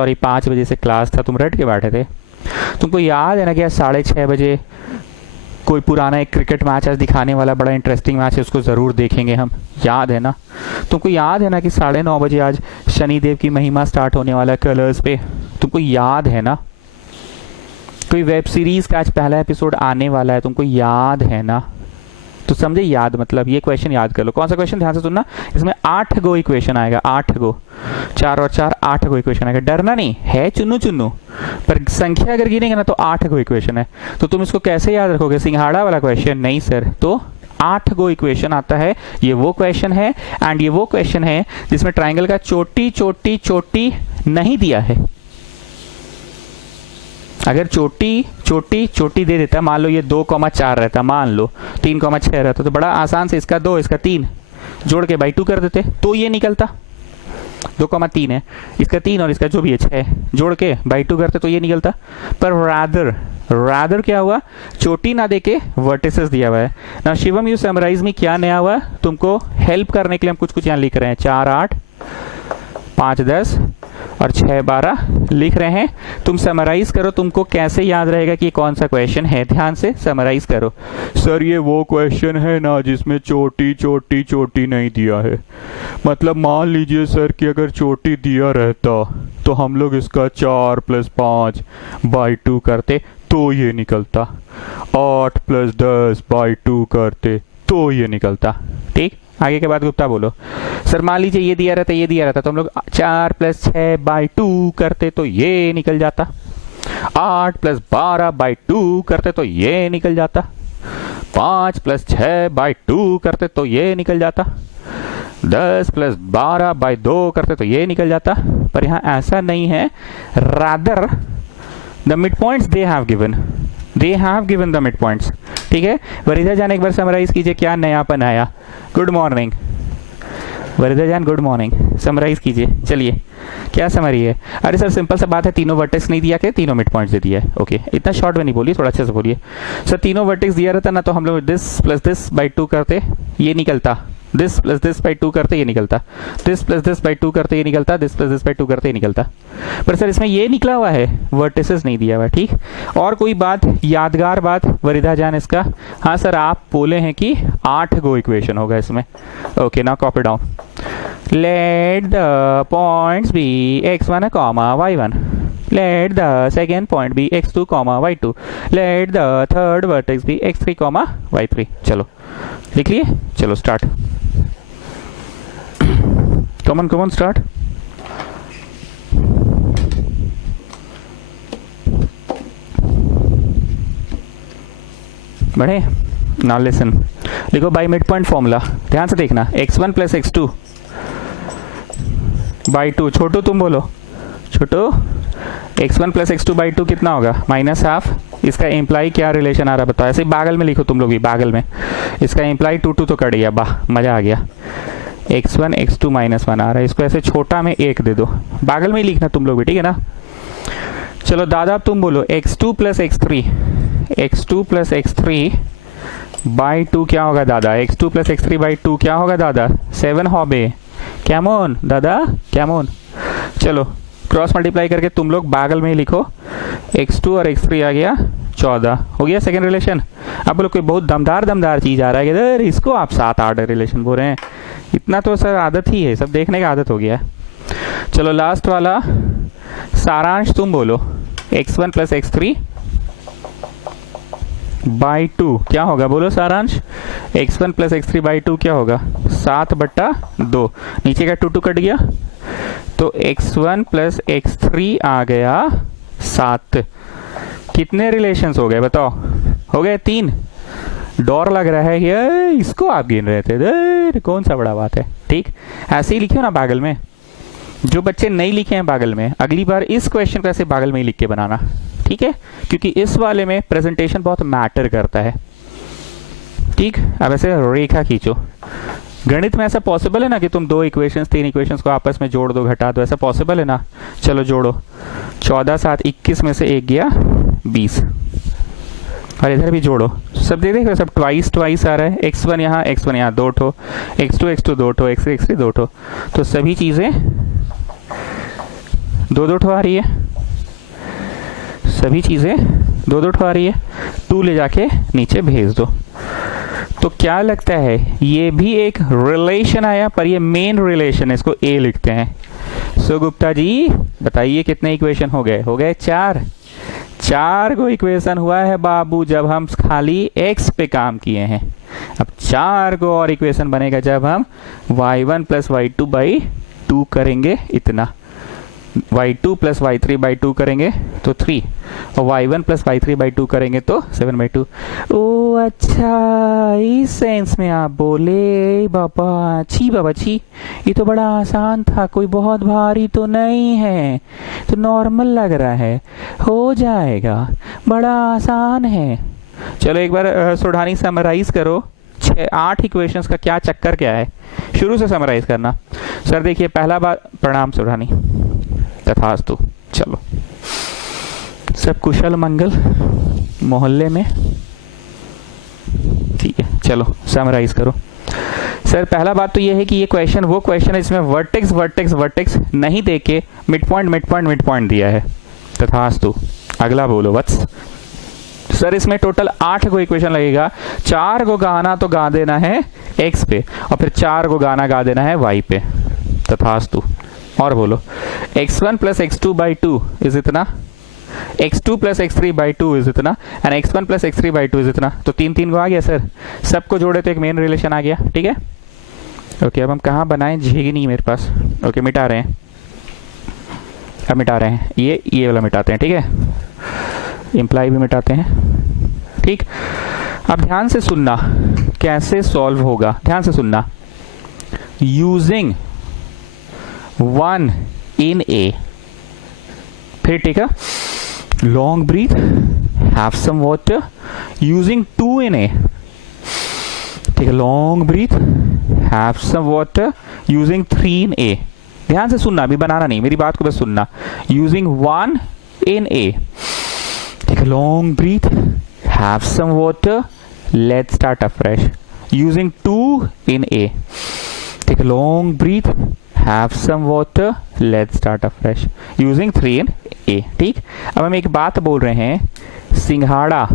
Sorry 5 बजे से class था, तुम रट के बैठे थे। तुमको याद है ना कि आज 6:30 बजे कोई पुराना एक क्रिकेट मैच आज दिखाने वाला, बड़ा इंटरेस्टिंग मैच है, उसको ज़रूर देखेंगे हम, याद है ना? तुमको याद है ना कि 9:30 बजे आज शनिदेव की महिमा स्टार्ट होने वाला है कलर्स पे, तुमको याद है ना? कोई वेब सीरीज का आज पहला एपिसोड आने वाला है, तुमको याद है ना? तो समझे याद मतलब, ये क्वेश्चन याद कर लो। कौन सा क्वेश्चन, ध्यान से सुनना, इसमें 8 गो इक्वेशन आएगा, 8 गो, 4 और 4 8 गो इक्वेशन आएगा। डरना नहीं है, चुन्नू चुन्नू, पर संख्या अगर गिनेंगे ना तो 8 गो इक्वेशन है। तो तुम इसको कैसे याद रखोगे, सिंघाड़ा वाला क्वेश्चन? नहीं सर, तो 8 गो इक्वेशन आता है। ये वो क्वेश्चन है एंड ये वो क्वेश्चन है जिसमें ट्राइंगल का चोटी चोटी चोटी नहीं दिया है। अगर चोटी चोटी चोटी दे देता, मान लो ये 2,4 रहता, मान लो 3,6 रहता, तो बड़ा आसान से इसका 2 इसका 3 जोड़ के बाई 2 कर देते, तो ये निकलता। 2,3 है, इसका 3 और इसका जो भी है 6 जोड़ के बाई 2 करते तो ये निकलता। पर रादर क्या हुआ, चोटी ना देके वर्टिसेस दिया हुआ है ना। शिवम यू समराइज में क्या नया हुआ, तुमको हेल्प करने के लिए हम कुछ कुछ यहाँ लिख रहे हैं। 4 8 5 10 और 6 12 लिख रहे हैं। तुम समराइज करो, तुमको कैसे याद रहेगा कि कौन सा क्वेश्चन है, ध्यान से समराइज करो। सर ये वो क्वेश्चन है ना जिसमें चोटी चोटी चोटी नहीं दिया है। मतलब मान लीजिए सर कि अगर चोटी दिया रहता तो हम लोग इसका 4 + 5 बाई 2 करते तो ये निकलता, 8 + 10 बाई 2 करते तो ये निकलता। ठीक, आगे के बाद गुप्ता बोलो। सर मान लीजिए ये दिया रहता, ये दिया रहता, तो हम लोग 4 + 6 बाई 2 करते तो ये निकल जाता, 8 + 12 बाई 2 करते तो ये निकल जाता, 5 + 6 बाई 2 करते तो ये निकल जाता, 10 + 12 बाई 2 करते तो ये निकल जाता। पर यहाँ ऐसा नहीं है, rather the mid points they have given the mid points. ठीक है, वरीदा जान एक बार समराइज कीजिए, क्या नयापन आया। गुड मॉर्निंग वरीदा जान, गुड मॉर्निंग, समराइज कीजिए। चलिए, क्या समरी है? अरे सर सिंपल सा बात है, तीनों वर्टेक्स नहीं दिया के तीनों मिड पॉइंट्स दे दिया है। ओके, इतना शॉर्ट में नहीं बोलिए, थोड़ा अच्छे से बोलिए। सर तीनों वर्टेक्स दिया रहता ना तो हम लोग दिस + दिस बाई 2 करते, ये निकलता, दिस + दिस बाई 2 करते ये निकलता, दिस + दिस बाई 2 करते ये निकलता, दिस + दिस बाई 2 करते ये निकलता। पर सर इसमें ये निकला हुआ है, वर्टिसेस नहीं दिया हुआ। ठीक, और कोई बात, यादगार बात वरीदा जान इसका? हाँ सर, आप बोले हैं कि 8 गो इक्वेशन होगा इसमें। Okay, now copy down. Let the points be x1, y1. Let the second point be x2, y2. Let the third vertex be x3, y3. चलो लिख लिए, चलो स्टार्ट। कमन स्टार्ट। बढ़े ना, लिसन, लिखो बाई मिड पॉइंट फॉर्मूला, ध्यान से देखना। x1 + x2 बाई 2, छोटू तुम बोलो, छोटू x1 + x2 बाई 2 कितना होगा, -½ इसका इम्प्लाई क्या रिलेशन आ रहा है बताओ, ऐसे बागल में लिखो तुम लोग भी, बागल में इसका इम्प्लाई 2 2 तो कट गया, वाह मजा आ गया। x1 x2 -1 आ रहा है, इसको ऐसे छोटा में 1 दे दो, बागल में ही लिखना तुम लोग भी, ठीक है ना। चलो दादा तुम बोलो, x2 + x3 बाई 2 क्या होगा दादा, x2 + x3 बाई 2 क्या होगा दादा, 7 होबे, कैमोन दादा कैमोन। चलो क्रॉस मल्टीप्लाई करके तुम लोग बागल में ही लिखो, x2 और x3 आ गया 14, हो गया सेकेंड रिलेशन। अब बोलो कोई बहुत दमदार चीज आ रहा है कि इसको आप 7 8 रिलेशन बोल रहे हैं, इतना तो सर आदत ही है, सब देखने का आदत हो गया है। चलो लास्ट वाला सारांश तुम बोलो, x1 + x3 बाई 2 क्या होगा, बोलो सारांश। x1 + x3 बाई 2 क्या होगा, 7/2, नीचे का 2 2 कट गया तो x1 + x3 आ गया 7। कितने रिलेशंस हो गए बताओ, हो गए 3। डर लग रहा है ये, इसको आप गिन रहे थे, कौन सा बड़ा बात है। ठीक, ऐसे ही लिखियो ना बागल में। जो बच्चे नहीं लिखे हैं बागल में, अगली बार इस क्वेश्चन को ऐसे बागल में ही लिख के बनाना, ठीक है, क्योंकि इस वाले में प्रेजेंटेशन बहुत मैटर करता है। ठीक, अब ऐसे रेखा खींचो। गणित में ऐसा पॉसिबल है ना कि तुम 2 इक्वेशंस 3 इक्वेशंस को आपस में जोड़ दो, घटा दो, ऐसा पॉसिबल है ना। चलो जोड़ो, 14 7 21 में से 1 गया 20, और इधर भी जोड़ो, सब दे देखो, सब ट्वाइस आ रहा है। x1 यहाँ 2 ठो, x2 2 ठो, x3 2 ठो, तो सभी चीजें दो दो ठो आ रही है, सभी चीज़ें दो दो ठो आ रही है, 2 ले जाके नीचे भेज दो। तो क्या लगता है, ये भी एक रिलेशन आया, पर ये मेन रिलेशन है, इसको ए लिखते हैं। सो गुप्ता जी बताइए कितने इक्वेशन हो गए? हो गए 4। 4 को इक्वेशन हुआ है बाबू जब हम खाली x पे काम किए हैं। अब 4 को और इक्वेशन बनेगा जब हम y1 प्लस y2/2 करेंगे, इतना y2 प्लस y3/2 करेंगे तो 3, और y1 प्लस y3/2 करेंगे तो 7/2। ओ अच्छा, इस सेंस में आप बोले। बाबा छी, ये तो बड़ा आसान था, कोई बहुत भारी तो नहीं है, तो नॉर्मल लग रहा है, हो जाएगा, बड़ा आसान है। चलो एक बार सोढ़ानी समराइज करो 8 इक्वेशंस का क्या चक्कर क्या है, शुरू से समराइज करना। सर देखिए, पहला बात, प्रणाम सोढ़ानी, तथास्तु। चलो, सब कुशल मंगल मोहल्ले में, ठीक है। चलो समराइज करो। सर पहला बात तो ये है कि ये क्वेश्चन वो क्वेश्चन है जिसमें वर्टेक्स नहीं देके मिड पॉइंट दिया है। तथास्तु। अगला बोलो वत्स। सर इसमें टोटल 8 को इक्वेशन लगेगा, 4 को गाना तो गा देना है x पे, और फिर 4 को गाना गा देना है y पे। तथास्तु। और बोलो, x1 प्लस x2/2 इज इतना, x2 प्लस x3/2 इज इतना, and x1 plus x3/2 is इतना। तो 3 को आ गया सर, सबको जोड़े तो एक मेन रिलेशन आ गया, ठीक है। ओके, अब हम कहाँ बनाएं, झिगनी मेरे पास। ओके, मिटा रहे हैं, अब मिटा रहे हैं, ये वाला मिटाते हैं, ठीक है। इम्प्लाई भी मिटाते हैं, ठीक। अब ध्यान से सुनना कैसे सॉल्व होगा, ध्यान से सुनना। यूजिंग 1 in A, फिर ठीक है, long breath, have some water, using 2 in A, ठीक है, long breath, have some water, using 3 in A। ध्यान से सुनना, अभी बनाना नहीं, मेरी बात को बस सुनना। यूजिंग 1 in A, ठीक है, long breath, have some water, let's start afresh. Using 2 in A, ठीक है, long breath, have some water, let's start afresh, using 3 in A, ठीक। अब हम एक बात बोल रहे हैं, सिंघाड़ा,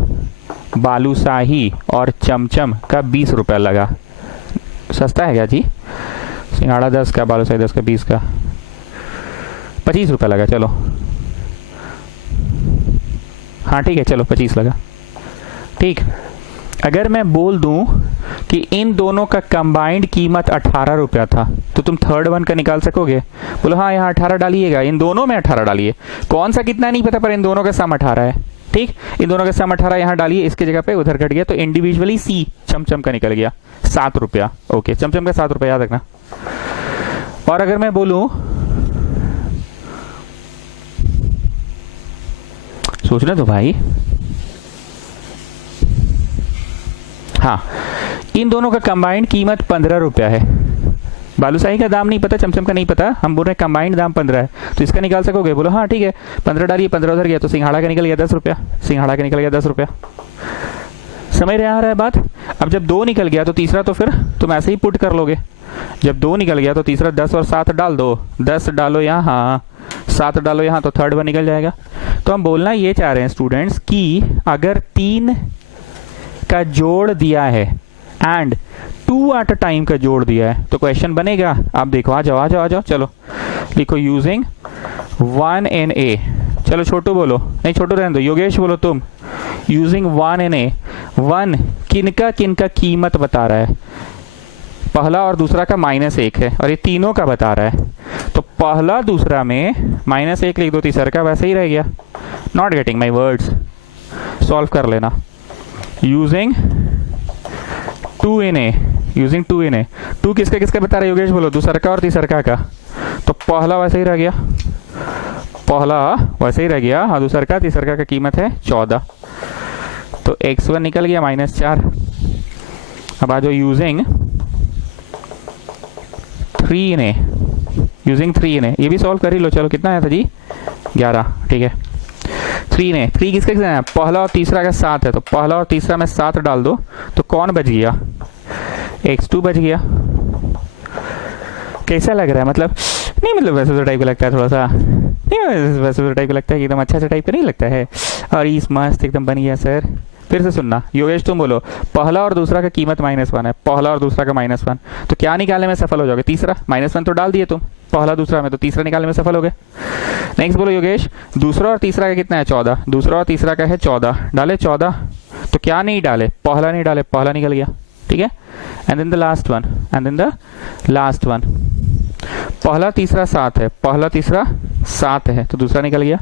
बालूशाही और चमचम का 20 रुपया लगा। सस्ता है क्या जी? सिंघाड़ा 10 का, बालूशाही 10 का, 20 का, 25 रुपया लगा। चलो हाँ ठीक है, चलो 25 लगा, ठीक। अगर मैं बोल दूं कि इन दोनों का कंबाइंड कीमत 18 रुपया था, तो तुम थर्ड वन का निकाल सकोगे? बोलो हाँ, यहाँ 18 डालिएगा, इन दोनों में 18 डालिए। कौन सा कितना नहीं पता, पर इन दोनों का सम 18 है, ठीक। इन दोनों का सम 18 यहाँ डालिए, इसके जगह पे उधर कट गया, तो इंडिविजुअली सी चमचम का निकल गया 7 रुपया। ओके, चमचम का 7 रुपया याद रखना। और अगर मैं बोलूं, सोचना तो भाई, हाँ, इन दोनों का कंबाइंड कीमत 15 रुपया है। बालूशाही का दाम नहीं पता, चमचम का नहीं पता, हम बोल रहे हैं कंबाइंड दाम 15 है, तो इसका निकाल सकोगे? बोलो हाँ ठीक है, 15 डालिए, 15 उधर गया, तो सिंघाड़ा का निकल गया 10 रुपया, सिंघाड़ा का निकल गया 10 रुपया। समझ रहे आ रहा है बात? अब जब 2 निकल गया तो तीसरा तो फिर तुम ऐसे ही पुट कर लोगे। जब 2 निकल गया तो तीसरा 10 और 7 डाल दो, 10 डालो यहाँ, 7 डालो यहाँ, तो थर्ड वन निकल जाएगा। तो हम बोलना ये चाह रहे हैं स्टूडेंट्स कि अगर 3 का जोड़ दिया है एंड 2 एट अ टाइम का जोड़ दिया है, तो क्वेश्चन बनेगा। आप देखो, आ जाओ, चलो लिखो, यूजिंग 1 in A। चलो छोटू बोलो, नहीं छोटू रहने दो, योगेश बोलो तुम। यूजिंग 1 in A, 1 किनका कीमत बता रहा है, पहला और दूसरा का -1 है, और ये तीनों का बता रहा है, तो पहला दूसरा में -1 लिख दो, तीसरा का वैसे ही रह गया। Not getting my words, solve कर लेना। Using 2 in A, using 2 in A, 2 किसका बता रहा है योगेश बोलो, दूसरा का और तीसरा का, तो पहला वैसे ही रह गया, पहला वैसे ही रह गया, हाँ, दूसरा का तीसरा का कीमत है 14, तो x1 निकल गया -4। अब आ जाओ, using 3 in A, using 3 in A, ये भी सॉल्व कर ही लो। चलो कितना आया था जी? 11, ठीक है। 3 in A, 3 किसका है, पहला और तीसरा का 7 है, तो पहला और तीसरा में 7 डाल दो, तो कौन बच गया? x2 बच गया। कैसा लग रहा है? मतलब नहीं, मतलब वैसे तो टाइप का लगता है थोड़ा सा, नहीं वैसे टाइप लगता है कि एकदम अच्छा सा टाइप का नहीं लगता है। और इस मस्त एकदम बन गया सर। फिर से सुनना योगेश, तुम बोलो पहला और दूसरा का कीमत -1 है, पहला और दूसरा का -1, तो क्या निकालने में सफल हो जाओगे? तीसरा। -1 तो डाल दिए तुम पहला दूसरा में, तो तीसरा निकालने में सफल हो गए। नेक्स्ट बोलो योगेश, दूसरा और तीसरा का कितना है? 14। दूसरा और तीसरा का है 14, डाले 14, तो क्या नहीं डाले? पहला नहीं डाले, पहला निकल गया। ठीक है, and then the last one, and then the last one. पहला तीसरा 7 है, पहला तीसरा 7 है, तो दूसरा निकल गया।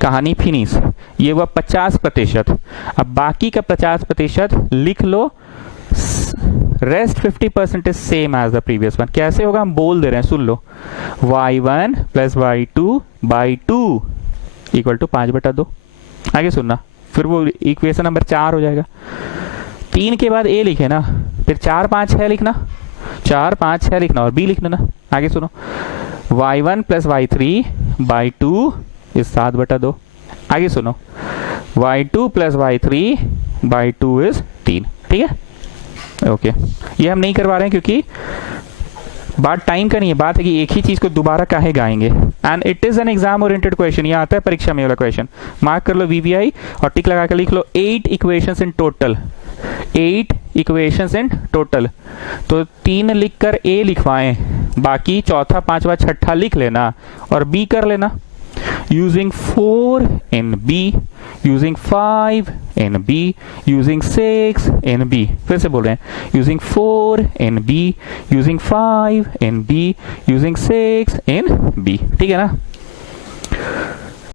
कहानी फिनिश। ये हुआ 50%। अब बाकी का 50% लिख लो। Rest 50% is same as the previous one. कैसे होगा हम बोल दे रहे हैं, सुन लो। y1 + y2/2 = 5/2। आगे सुनना, फिर वो इक्वेशन नंबर 4 हो जाएगा। 3 के बाद a लिखे ना, फिर 4, 5, 6 लिखना, 4, 5, 6 लिखना और b लिख लेना। आगे सुनो, y1 + y3/2 = 7/2। आगे सुनो, y2 + y3/2 = 3। ठीक है, ओके। ये हम नहीं करवा रहे हैं क्योंकि बात टाइम का नहीं है, बात है कि एक ही चीज को दोबारा काहे गाएंगे। And it is an exam oriented question. ये आता है परीक्षा में वाला क्वेश्चन। मार्क कर लो VVI और टिक लगा कर लिख लो 8 equations in total. 8 equations in total. तो 3 लिखकर A लिखवाएं, बाकी चौथा, पांचवा, छठा लिख लेना और B कर लेना। using 4 in B, using 5 in B, using 6 in B। फिर से बोल रहे हैं, using 4 in B, using 5 in B, using 6 in B। ठीक है ना।